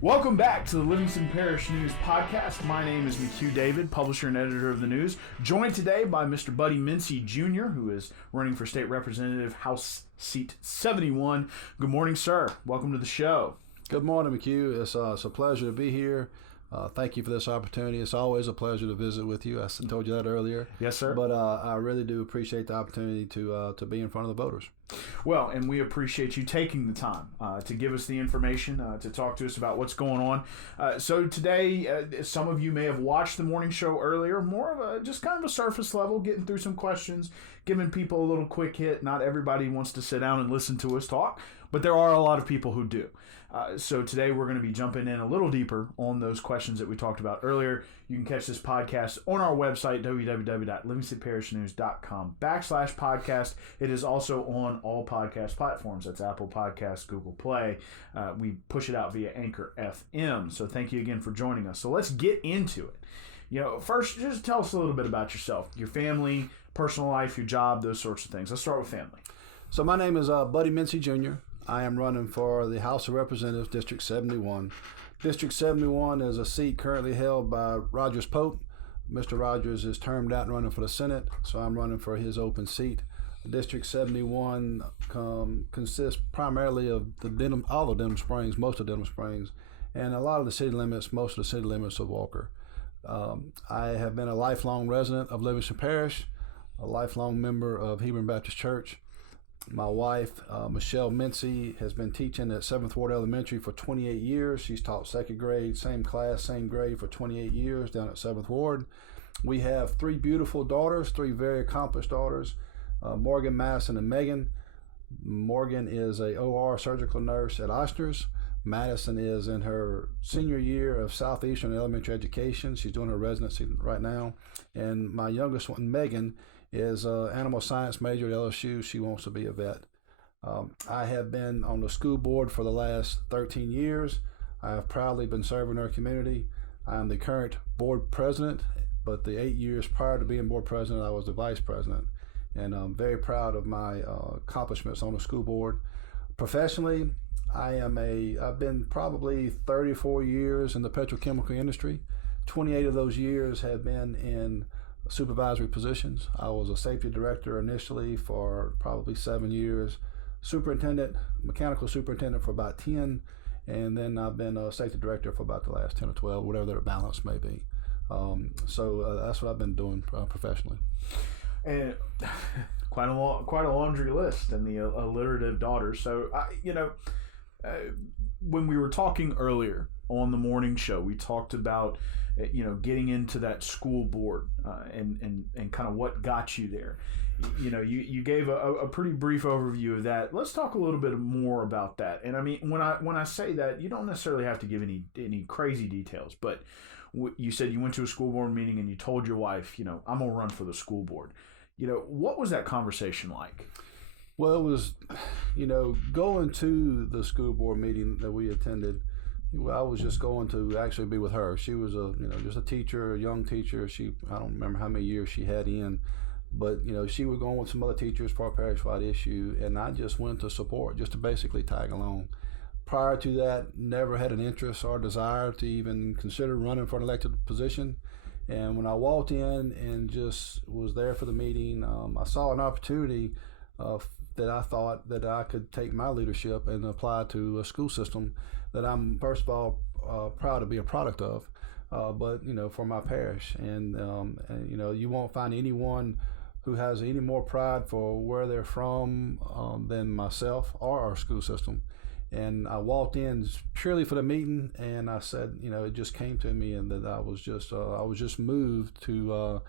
Welcome back to the Livingston Parish News Podcast. My name is McHugh David, publisher and editor of the news, joined today by Mr. Buddy Mincey Jr., who is running for State Representative, House Seat 71. Good morning, sir. Welcome to the show. Good morning, McHugh. It's a pleasure to be here. Thank you for this opportunity. It's always a pleasure to visit with you. I told you that earlier. Yes, sir. But I really do appreciate the opportunity to be in front of the voters. Well, and we appreciate you taking the time to give us the information, to talk to us about what's going on. So today, some of you may have watched the morning show earlier, more of just kind of a surface level, getting through some questions, giving people a little quick hit. Not everybody wants to sit down and listen to us talk, but there are a lot of people who do. So today we're going to be jumping in a little deeper on those questions that we talked about earlier. You can catch this podcast on our website, www.livingstonparishnewscom/podcast. It is also on all podcast platforms. That's Apple Podcasts, Google Play. We push it out via Anchor FM. So thank you again for joining us. So let's get into it. First, just tell us a little bit about yourself, your family, personal life, your job, those sorts of things. Let's start with family. So my name is Buddy Mincey Jr. I am running for the House of Representatives, District 71. District 71 is a seat currently held by Rogers Pope. Mr. Rogers is termed out and running for the Senate, so I'm running for his open seat. District 71 consists primarily of all of Denham Springs, most of Denham Springs, and a lot of the city limits, most of the city limits of Walker. I have been a lifelong resident of Livingston Parish, a lifelong member of Hebron Baptist Church. My wife, Michelle Mincey, has been teaching at 7th Ward Elementary for 28 years. She's taught second grade, same class, same grade for 28 years down at 7th Ward. We have three beautiful daughters, three very accomplished daughters, Morgan, Madison, and Megan. Morgan is a OR surgical nurse at Oster's. Madison is in her senior year of Southeastern elementary education. She's doing her residency right now. And my youngest one, Megan, is an animal science major at LSU. She wants to be a vet. I have been on the school board for the last 13 years. I have proudly been serving our community. I am the current board president, but the 8 years prior to being board president, I was the vice president. And I'm very proud of my accomplishments on the school board. Professionally, I've been probably 34 years in the petrochemical industry. 28 of those years have been in supervisory positions. I was a safety director initially for probably 7 years, mechanical superintendent for about 10, and then I've been a safety director for about the last 10 or 12, whatever their balance may be. So that's what I've been doing professionally. And quite a laundry list and the alliterative daughters. So, when we were talking earlier on the morning show, we talked about, getting into that school board and kind of what got you there. You gave a pretty brief overview of that. Let's talk a little bit more about that. And I mean, when I say that, you don't necessarily have to give any crazy details, but you said you went to a school board meeting and you told your wife, I'm going to run for the school board. What was that conversation like? Well, it was, going to the school board meeting that we attended. I was just going to actually be with her. She was just a teacher, a young teacher. I don't remember how many years she had in, but she was going with some other teachers for a parish-wide issue, and I just went to support, just to basically tag along. Prior to that, never had an interest or desire to even consider running for an elected position. And when I walked in and just was there for the meeting, I saw an opportunity that I thought that I could take my leadership and apply to a school system that I'm, first of all, proud to be a product of, but for my parish. And you won't find anyone who has any more pride for where they're from than myself or our school system. And I walked in purely for the meeting, and I said, it just came to me, and that I was just moved to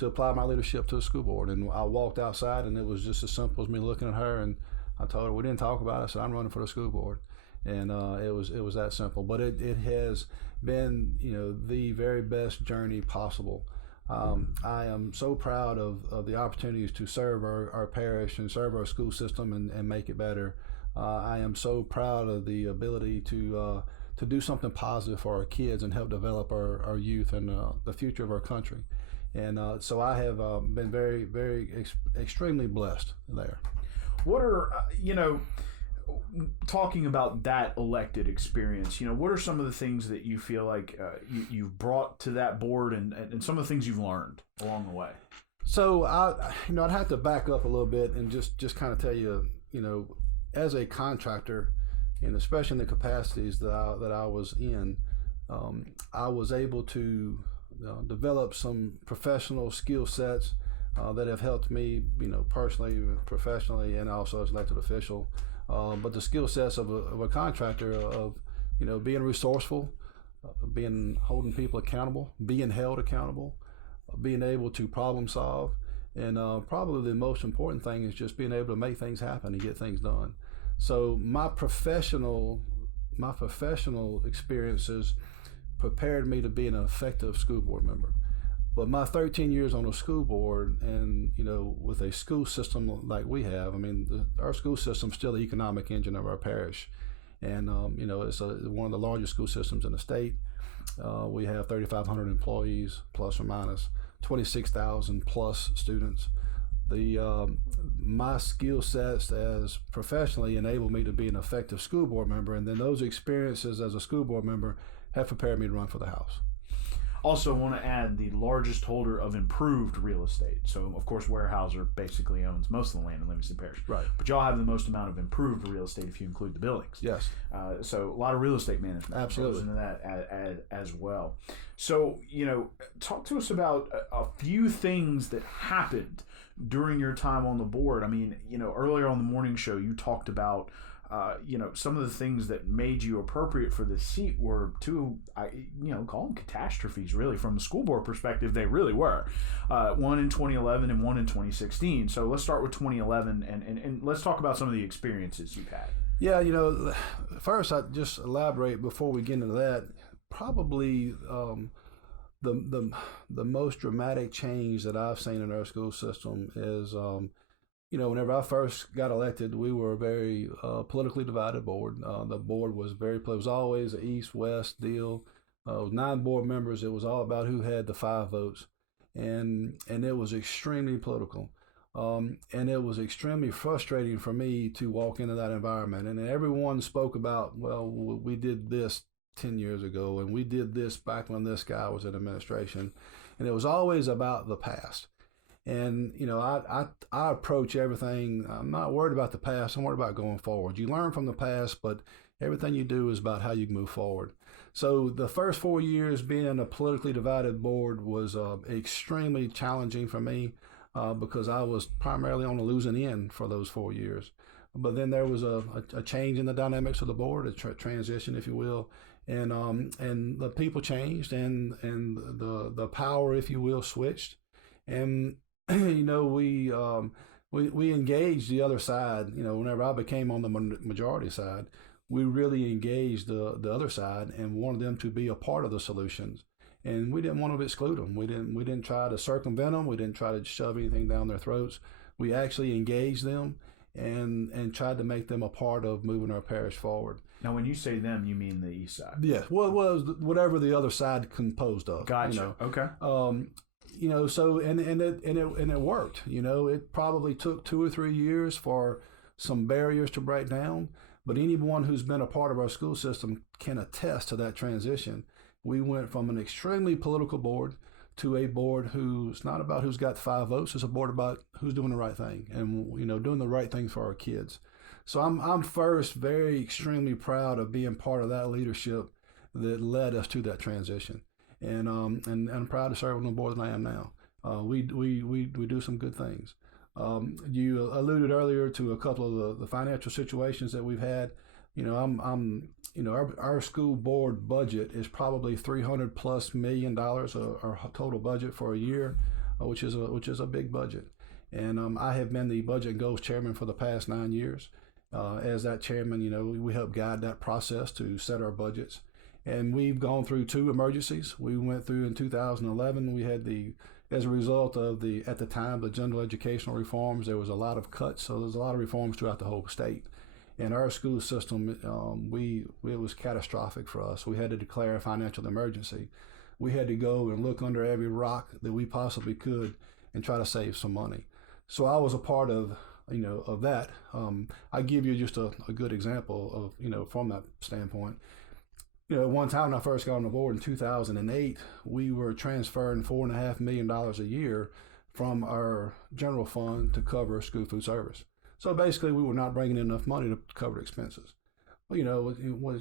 apply my leadership to the school board. And I walked outside, and it was just as simple as me looking at her, and I told her, we didn't talk about it, I said, I'm running for the school board. And it was that simple. But it has been, the very best journey possible. I am so proud of the opportunities to serve our parish and serve our school system and make it better. I am so proud of the ability to do something positive for our kids and help develop our youth and the future of our country. And so I have been very, very extremely blessed there. What are, talking about that elected experience, what are some of the things that you feel like you've brought to that board, and some of the things you've learned along the way? So I'd have to back up a little bit and just kind of tell you, as a contractor, and especially in the capacities that I was in, I was able to develop some professional skill sets that have helped me, personally, professionally, and also as elected official. But the skill sets of a contractor of, being resourceful, holding people accountable, being held accountable, being able to problem solve, and probably the most important thing is just being able to make things happen and get things done. So my professional experiences prepared me to be an effective school board member. But my 13 years on a school board, and with a school system like we have, our school system is still the economic engine of our parish, and it's one of the largest school systems in the state. We have 3,500 employees, plus or minus, 26,000 plus students. My skill sets as professionally enabled me to be an effective school board member, and then those experiences as a school board member have prepared me to run for the House. Also want to add the largest holder of improved real estate. So, of course, Weyerhaeuser basically owns most of the land in Livingston Parish. Right. But y'all have the most amount of improved real estate if you include the buildings. Yes. So a lot of real estate management absolutely goes into that as well. So, talk to us about a few things that happened during your time on the board. Earlier on the morning show, you talked about some of the things that made you appropriate for this seat were two, call them catastrophes, really. From the school board perspective, they really were. One in 2011 and one in 2016. So let's start with 2011 and let's talk about some of the experiences you've had. Yeah, first I just elaborate before we get into that. Probably the most dramatic change that I've seen in our school system is whenever I first got elected, we were a very politically divided board. The board was it was always an east-west deal. 9 board members. It was all about who had the 5 votes, and it was extremely political. And it was extremely frustrating for me to walk into that environment. And everyone spoke about, well, we did this 10 years ago, and we did this back when this guy was in administration, and it was always about the past. And, I approach everything. I'm not worried about the past. I'm worried about going forward. You learn from the past, but everything you do is about how you move forward. So the first 4 years being a politically divided board was extremely challenging for me because I was primarily on the losing end for those 4 years. But then there was a change in the dynamics of the board, a transition, if you will. And the people changed, and the power, if you will, switched. And we engaged the other side. Whenever I became on the majority side, we really engaged the other side and wanted them to be a part of the solutions. And we didn't want to exclude them. We didn't try to circumvent them. We didn't try to shove anything down their throats. We actually engaged them and tried to make them a part of moving our parish forward. Now, when you say them, you mean the east side? Yeah. Well, it was whatever the other side composed of. Gotcha. Okay. So and it worked. It probably took 2 or 3 years for some barriers to break down, but anyone who's been a part of our school system can attest to that transition. We went from an extremely political board to a board who's not about who's got 5 votes. It's a board about who's doing the right thing and doing the right thing for our kids. So I'm first very extremely proud of being part of that leadership that led us to that transition. And I'm proud to serve on the board that I am now. We do some good things. You alluded earlier to a couple of the financial situations that we've had. Our school board budget is probably $300+ million, our total budget for a year, which is a big budget. And I have been the Budget and Goals Chairman for the past 9 years. As that chairman, we help guide that process to set our budgets. And we've gone through 2 emergencies. We went through in 2011. We had as a result of at the time, the general educational reforms, there was a lot of cuts. So there's a lot of reforms throughout the whole state. And our school system, it was catastrophic for us. We had to declare a financial emergency. We had to go and look under every rock that we possibly could and try to save some money. So I was a part of of that. I give you just a good example of, from that standpoint. At one time when I first got on the board in 2008, we were transferring $4.5 million a year from our general fund to cover school food service. So basically, we were not bringing in enough money to cover expenses. Well,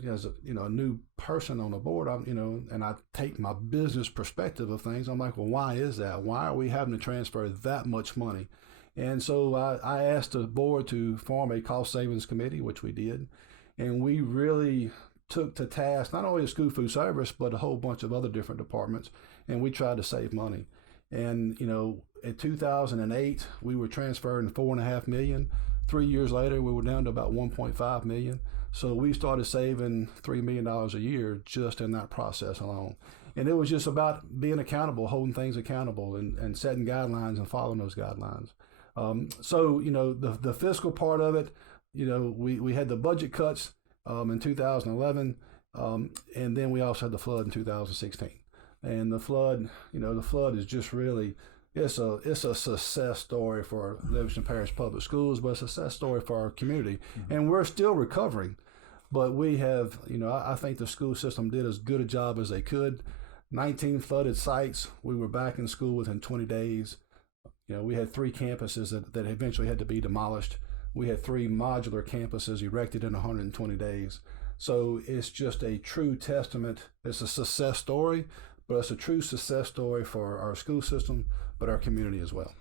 as a new person on the board, and I take my business perspective of things. I'm like, well, why is that? Why are we having to transfer that much money? And so I asked the board to form a cost savings committee, which we did, and we really took to task not only the school food service but a whole bunch of other different departments, and we tried to save money. And in 2008, we were transferring $4.5 million. 3 years later, we were down to about $1.5 million. So we started saving $3 million a year just in that process alone. And it was just about being accountable, holding things accountable, and setting guidelines and following those guidelines. So the fiscal part of it, we had the budget cuts in 2011, and then we also had the flood in 2016. And the flood is just really, it's a success story for Livingston Parish Public Schools, but a success story for our community. Mm-hmm. And we're still recovering, but we have, I think the school system did as good a job as they could. 19 flooded sites. We were back in school within 20 days. We had 3 campuses that eventually had to be demolished. We had 3 modular campuses erected in 120 days. So it's just a true testament. It's a success story, but it's a true success story for our school system, but our community as well.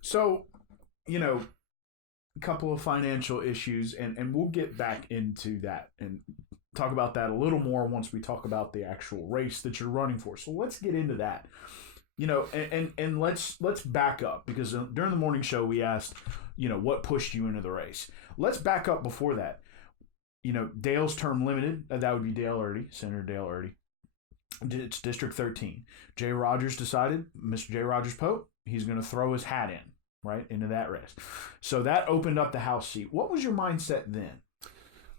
So, a couple of financial issues, and we'll get back into that and talk about that a little more once we talk about the actual race that you're running for. So let's get into that. And let's back up, because during the morning show we asked, what pushed you into the race. Let's back up before that. Dale's term limited. That would be Dale Erdy, Senator Dale Erdy. It's District 13. Jay Rogers decided, Mr. Jay Rogers Pope, he's going to throw his hat in, right, into that race. So that opened up the House seat. What was your mindset then?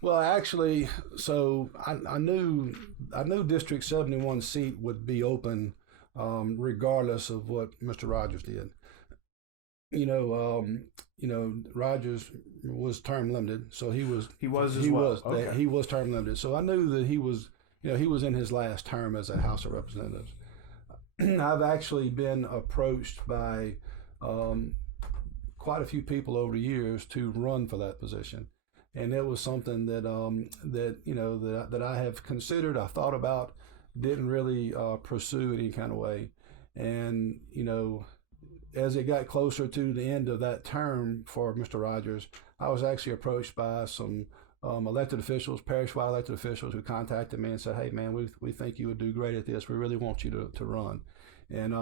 Well, actually, so I knew District 71 seat would be open regardless of what Mr. Rogers did. Rogers was term limited, so he was term limited. So I knew that he was in his last term as a House of Representatives. I've actually been approached by quite a few people over the years to run for that position, and it was something that I have considered. I thought about, didn't really pursue any kind of way, and as it got closer to the end of that term for Mr. Rogers, I was actually approached by some elected officials, parish-wide elected officials, who contacted me and said, "Hey, man, we think you would do great at this. We really want you to run." And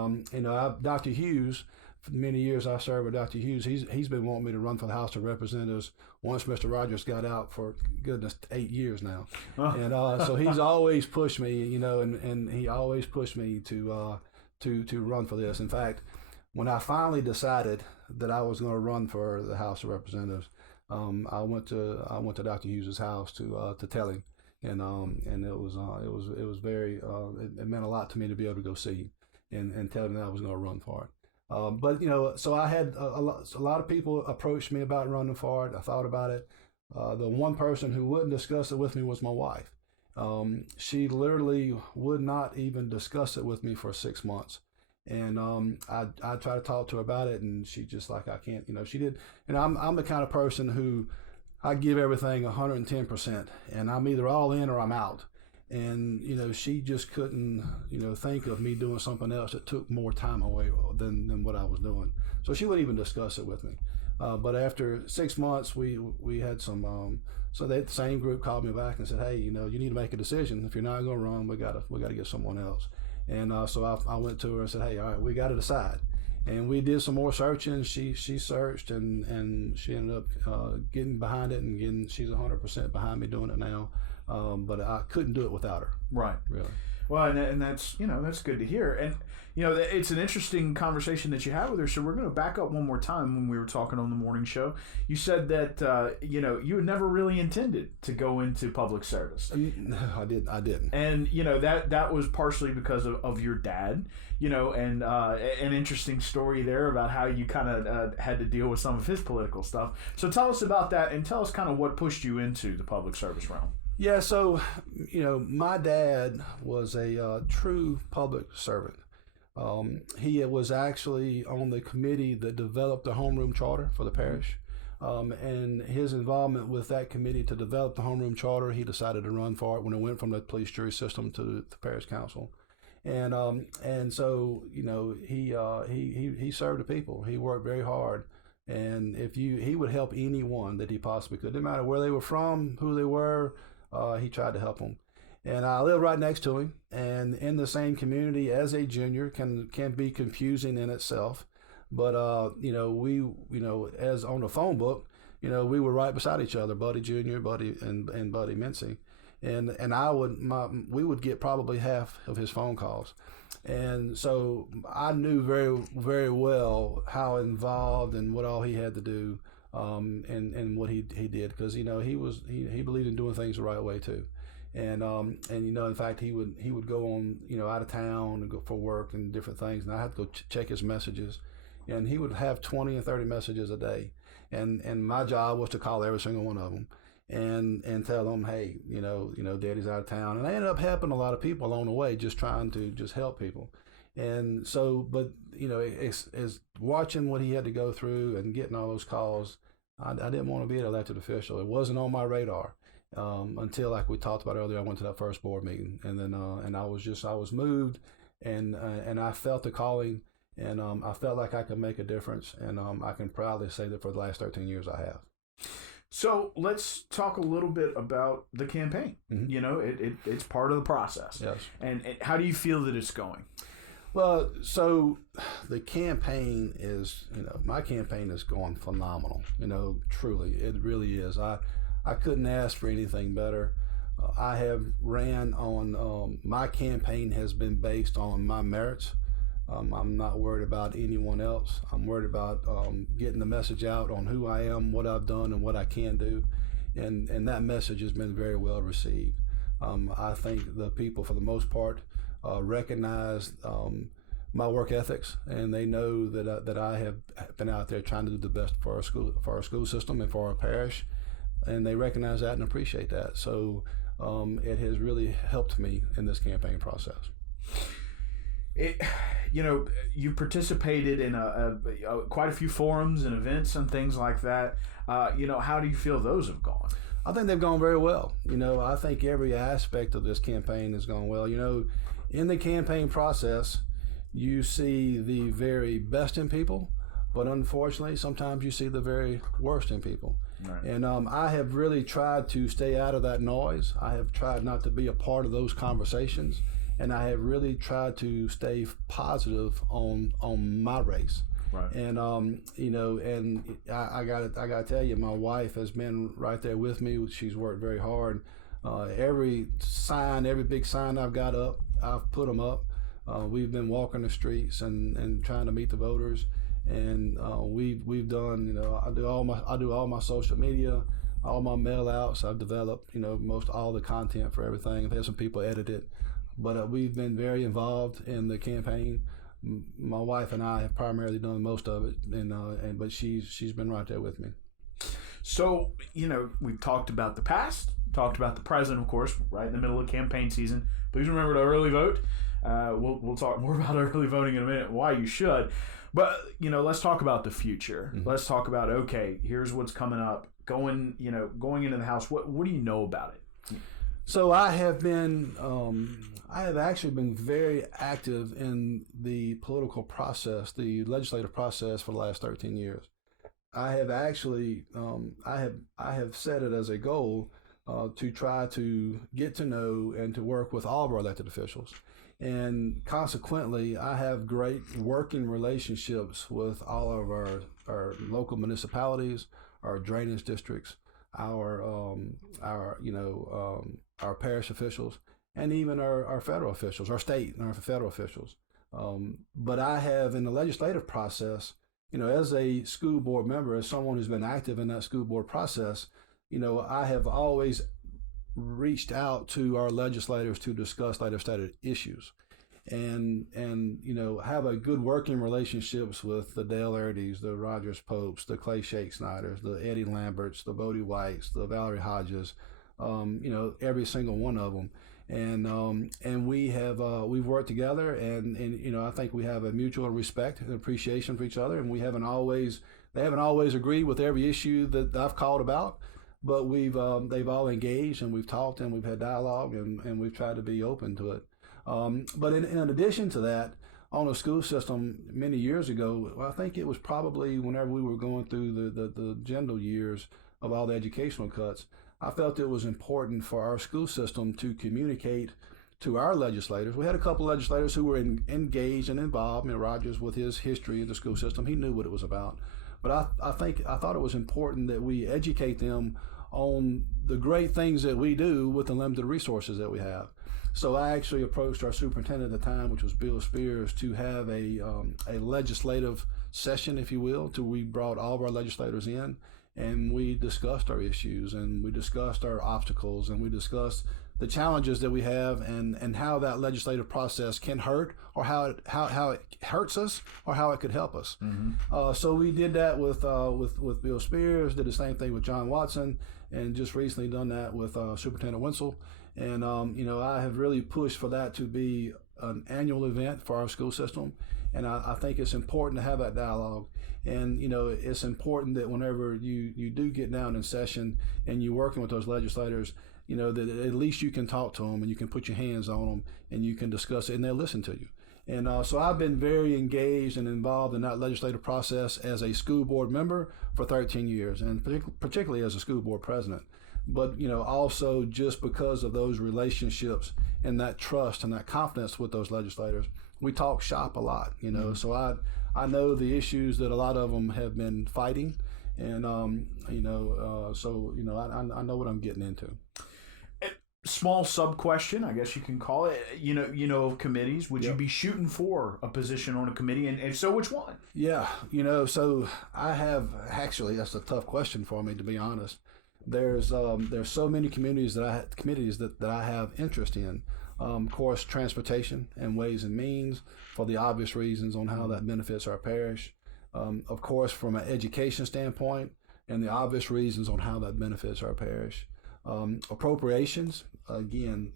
Dr. Hughes, for many years I served with Dr. Hughes. He's been wanting me to run for the House of Representatives once Mr. Rogers got out, for goodness, 8 years now. Oh. And so he's always pushed me, and he always pushed me to run for this. In fact, when I finally decided that I was going to run for the House of Representatives, I went to Dr. Hughes's house to tell him, and it was very it meant a lot to me to be able to go see and tell him that I was going to run for it. But so I had a lot of people approached me about running for it. I thought about it. The one person who wouldn't discuss it with me was my wife. She literally would not even discuss it with me for 6 months. And I tried to talk to her about it, and she just like, I can't, she did. And I'm the kind of person who I give everything 110%, and I'm either all in or I'm out. And she just couldn't think of me doing something else that took more time away than what I was doing. So she wouldn't even discuss it with me. But after 6 months, we had some. So the same group called me back and said, "Hey, you need to make a decision. If you're not going to run, we gotta get someone else." And so I went to her and said, "Hey, all right, we got to decide." And we did some more searching. She searched, and she ended up getting behind it, and she's 100% behind me doing it now. but I couldn't do it without her. Right. Really. Well, and that's that's good to hear, and it's an interesting conversation that you have with her. So we're going to back up one more time. When we were talking on the morning show, you said that you had never really intended to go into public service. No, I didn't. And that was partially because of your dad. And an interesting story there about how you kind of had to deal with some of his political stuff. So tell us about that, and tell us kind of what pushed you into the public service realm. Yeah, so, my dad was a true public servant. He was actually on the committee that developed the homeroom charter for the parish. And his involvement with that committee to develop the homeroom charter, he decided to run for it when it went from the police jury system to the parish council. And so, he served the people. He worked very hard. And he would help anyone that he possibly could. No matter where they were from, who they were, he tried to help them. And I live right next to him, and in the same community as a junior can be confusing in itself. But as on the phone book, we were right beside each other, Buddy Junior, Buddy and Buddy Mincey, and we would get probably half of his phone calls, and so I knew very, very well how involved and what all he had to do, and what he did, because he believed in doing things the right way too. And in fact, he would go on, out of town and go for work and different things, and I had to go check his messages, and he would have 20 and 30 messages a day, and my job was to call every single one of them and tell them, hey, Daddy's out of town, and I ended up helping a lot of people along the way, just trying to just help people. And so, but it's watching what he had to go through and getting all those calls. I didn't want to be an elected official. It wasn't on my radar. Until, like we talked about earlier, I went to that first board meeting, and then and I was moved, and I felt the calling, and I felt like I could make a difference, and I can proudly say that for the last 13 years I have. So let's talk a little bit about the campaign. Mm-hmm. It's part of the process. Yes. And how do you feel that it's going? Well, so the campaign is, my campaign is going phenomenal. Truly, it really is. I couldn't ask for anything better. I have ran on, my campaign has been based on my merits. I'm not worried about anyone else. I'm worried about getting the message out on who I am, what I've done, and what I can do. And that message has been very well received. I think the people, for the most part, recognize my work ethics, and they know that I have been out there trying to do the best for our school system and for our parish. And they recognize that and appreciate that. So it has really helped me in this campaign process. You participated in quite a few forums and events and things like that. How do you feel those have gone? I think they've gone very well. I think every aspect of this campaign has gone well. In the campaign process, you see the very best in people, but unfortunately, sometimes you see the very worst in people. Right. And I have really tried to stay out of that noise. I have tried not to be a part of those conversations, and I have really tried to stay positive on my race. Right. And and I gotta tell you, my wife has been right there with me. She's worked very hard. Every big sign I've got up, I've put them up. We've been walking the streets and trying to meet the voters. And we've done, I do all my social media, all my mail outs. I've developed, most all the content for everything. I've had some people edit it, but we've been very involved in the campaign. My wife and I have primarily done most of it, but she's been right there with me. So, we've talked about the past, talked about the present, of course, right in the middle of campaign season. Please remember to early vote. We'll talk more about early voting in a minute, why you should. But, let's talk about the future. Mm-hmm. Let's talk about, okay, here's what's coming up. Going into the House, what do you know about it? So I have actually been very active in the political process, the legislative process for the last 13 years. I have actually, I have set it as a goal to try to get to know and to work with all of our elected officials. And consequently, I have great working relationships with all of our local municipalities, our drainage districts, our parish officials, and even our federal officials, our state and our federal officials. But I have, in the legislative process, as a school board member, as someone who's been active in that school board process, I have always reached out to our legislators to discuss legislative issues, and have a good working relationships with the Dale Airdys, the Rogers Popes, the Clay Shake Snyders, the Eddie Lamberts, the Bodie Whites, the Valerie Hodges, every single one of them. And we've worked together, and I think we have a mutual respect and appreciation for each other, and they haven't always agreed with every issue that I've called about, but they've all engaged, and we've talked, and we've had dialogue, and we've tried to be open to it. But in addition to that, on the school system many years ago, I think it was probably whenever we were going through the gentle years of all the educational cuts, I felt it was important for our school system to communicate to our legislators. We had a couple of legislators who were engaged and involved. Rogers, with his history in the school system, he knew what it was about. But I thought it was important that we educate them on the great things that we do with the limited resources that we have. So I actually approached our superintendent at the time, which was Bill Spears, to have a legislative session, if you will, we brought all of our legislators in, and we discussed our issues, and we discussed our obstacles, and we discussed the challenges that we have, and how that legislative process can hurt, or how it hurts us, or how it could help us. Mm-hmm. So we did that with Bill Spears, did the same thing with John Watson, and just recently done that with Superintendent Wenzel. And I have really pushed for that to be an annual event for our school system, and I think it's important to have that dialogue. And it's important that whenever you do get down in session and you're working with those legislators, that at least you can talk to them, and you can put your hands on them, and you can discuss it, and they'll listen to you. And so I've been very engaged and involved in that legislative process as a school board member for 13 years, and particularly as a school board president. But also just because of those relationships and that trust and that confidence with those legislators, we talk shop a lot. Mm-hmm. So I know the issues that a lot of them have been fighting, and I know what I'm getting into. Small sub question, I guess you can call it. Of committees. Would you be shooting for a position on a committee, and if so, which one? Yeah, so I have actually. That's a tough question for me, to be honest. There's so many committees that I have interest in. Of course, transportation and ways and means, for the obvious reasons on how that benefits our parish. Of course, from an education standpoint, and the obvious reasons on how that benefits our parish. Appropriations, again,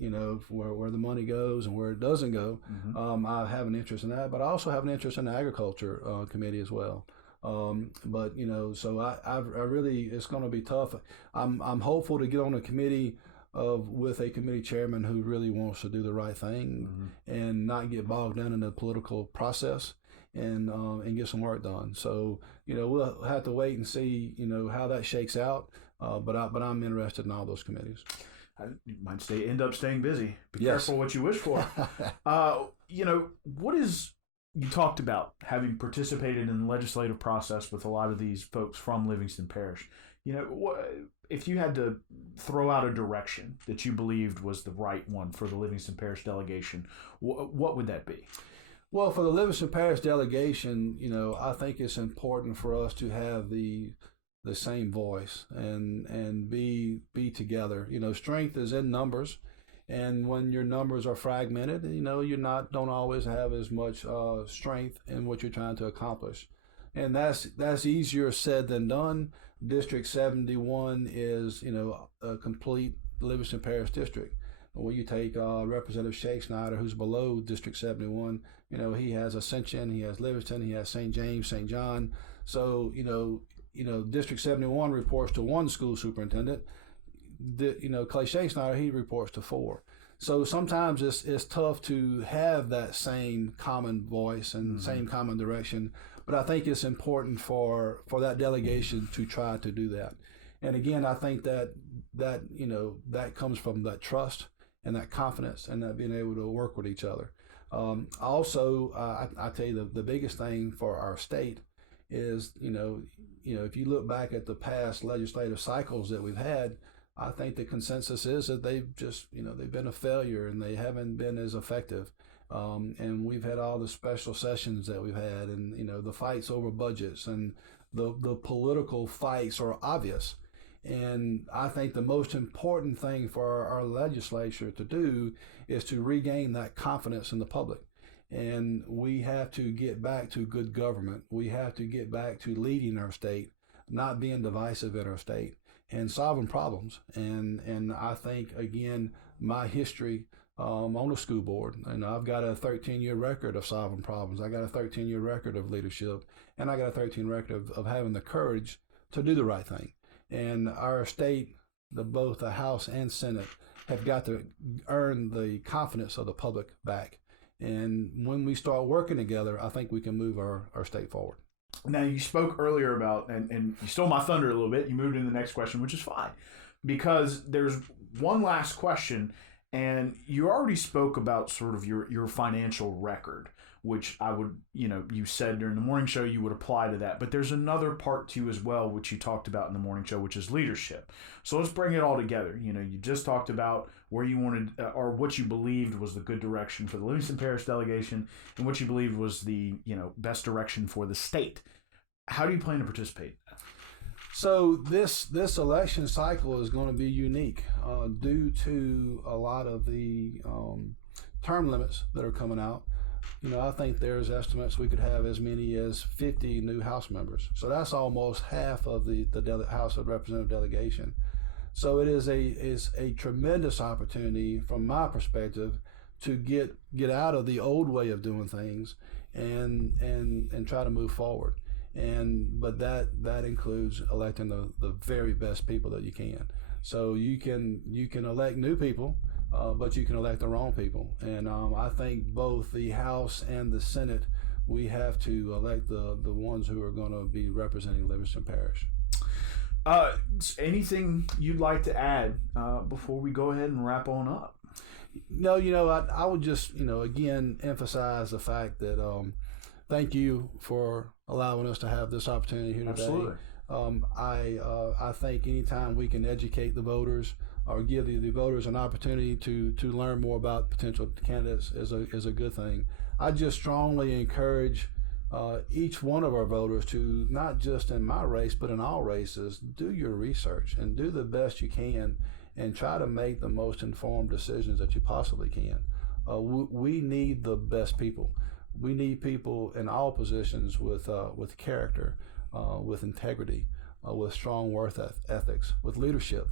where the money goes and where it doesn't go. Mm-hmm. I have an interest in that, but I also have an interest in the agriculture committee as well. So I really, it's going to be tough. I'm hopeful to get on a committee with a committee chairman who really wants to do the right thing, mm-hmm. and not get bogged down in the political process, and get some work done. So we'll have to wait and see how that shakes out. But I'm interested in all those committees. You might end up staying busy. Be careful what you wish for. What is, you talked about having participated in the legislative process with a lot of these folks from Livingston Parish. If you had to throw out a direction that you believed was the right one for the Livingston Parish delegation, what would that be? Well, for the Livingston Parish delegation, I think it's important for us to have the same voice and be together. Strength is in numbers, and when your numbers are fragmented, don't always have as much strength in what you're trying to accomplish, and that's easier said than done. District 71 is a complete Livingston Parish district. When you take Representative Shake Snyder, who's below District 71, he has Ascension, he has Livingston, he has St. James, St. John. So District 71 reports to one school superintendent. Clay Shake Snyder, he reports to 4. So sometimes it's tough to have that same common voice and mm-hmm. same common direction. But I think it's important for that delegation to try to do that. And again, I think that comes from that trust and that confidence and that being able to work with each other. Also, I tell you the biggest thing for our state is, if you look back at the past legislative cycles that we've had, I think the consensus is that they've just, they've been a failure and they haven't been as effective. And we've had all the special sessions that we've had, and the fights over budgets, and the political fights are obvious. And I think the most important thing for our legislature to do is to regain that confidence in the public. And we have to get back to good government. We have to get back to leading our state, not being divisive in our state, and solving problems. And I think, again, my history on the school board, and I've got a 13-year record of solving problems. I got a 13-year record of leadership, and I got a 13-year record of having the courage to do the right thing. And our state, both the House and Senate, have got to earn the confidence of the public back. And when we start working together, I think we can move our state forward. Now, you spoke earlier about, and you stole my thunder a little bit. You moved into the next question, which is fine, because there's one last question, and you already spoke about sort of your financial record, which I would, you said during the morning show you would apply to that. But there's another part to you as well, which you talked about in the morning show, which is leadership. So let's bring it all together. You just talked about where you wanted, or what you believed was the good direction for the Livingston Parish delegation, and what you believed was the, best direction for the state. How do you plan to participate? So this election cycle is going to be unique due to a lot of the term limits that are coming out. I think there's estimates we could have as many as 50 new House members. So that's almost half of the House of Representative delegation. So it is a tremendous opportunity from my perspective to get out of the old way of doing things and try to move forward. But that includes electing the very best people that you can. So you can elect new people, but you can elect the wrong people. And I think both the House and the Senate, we have to elect the ones who are going to be representing Livingston Parish. Anything you'd like to add before we go ahead and wrap on up? No, I would just, again, emphasize the fact that thank you for allowing us to have this opportunity here today. Absolutely. I think anytime we can educate the voters or give the voters an opportunity to learn more about potential candidates is a good thing. I just strongly encourage each one of our voters to, not just in my race, but in all races, do your research and do the best you can and try to make the most informed decisions that you possibly can. We need the best people. We need people in all positions with character, with integrity, with strong work ethics, with leadership.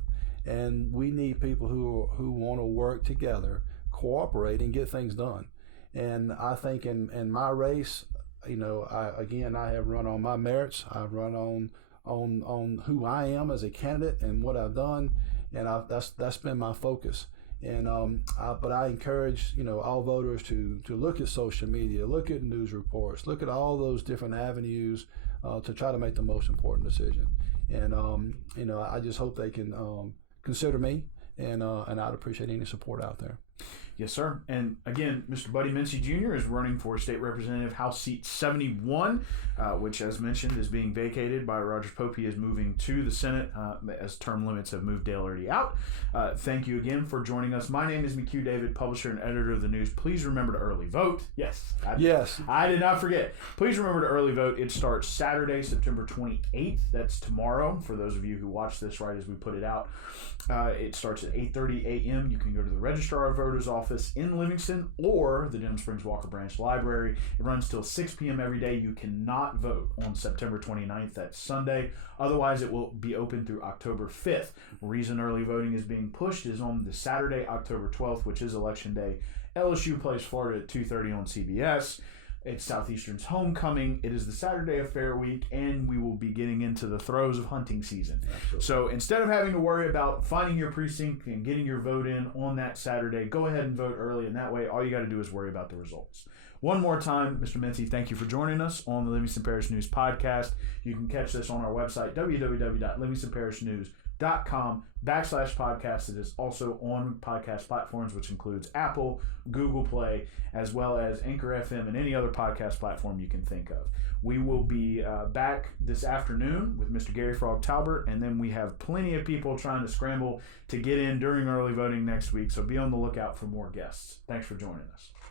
And we need people who want to work together, cooperate, and get things done. And I think in my race, I have run on my merits. I've run on who I am as a candidate and what I've done, and that's been my focus. And but I encourage all voters to look at social media, look at news reports, look at all those different avenues to try to make the most important decision. And I just hope they can consider me, and I'd appreciate any support out there. Yes, sir. And again, Mr. Buddy Mincey Jr. is running for State Representative House Seat 71, which, as mentioned, is being vacated by Rogers Pope. He is moving to the Senate as term limits have moved Dale already out. Thank you again for joining us. My name is McHugh David, publisher and editor of the news. Please remember to early vote. Yes. I did not forget. Please remember to early vote. It starts Saturday, September 28th. That's tomorrow, for those of you who watch this right as we put it out. It starts at 8:30 a.m. You can go to the Registrar of Voters office in Livingston or the Denham Springs Walker Branch Library. It runs till 6 p.m. every day. You cannot vote on September 29th. That's Sunday. Otherwise, it will be open through October 5th. Reason early voting is being pushed is on the Saturday, October 12th, which is Election Day. LSU plays Florida at 2:30 on CBS. It's Southeastern's homecoming. It is the Saturday of Fair Week, and we will be getting into the throes of hunting season. Absolutely. So instead of having to worry about finding your precinct and getting your vote in on that Saturday, go ahead and vote early, and that way all you got to do is worry about the results. One more time, Mr. Mincey, thank you for joining us on the Livingston Parish News Podcast. You can catch this on our website, www.livingstonparishnews.com/podcast. It is also on podcast platforms, which includes Apple, Google Play, as well as Anchor FM and any other podcast platform you can think of. We will be back this afternoon with Mr. Gary Frog Talbert, and then we have plenty of people trying to scramble to get in during early voting next week, so be on the lookout for more guests. Thanks for joining us.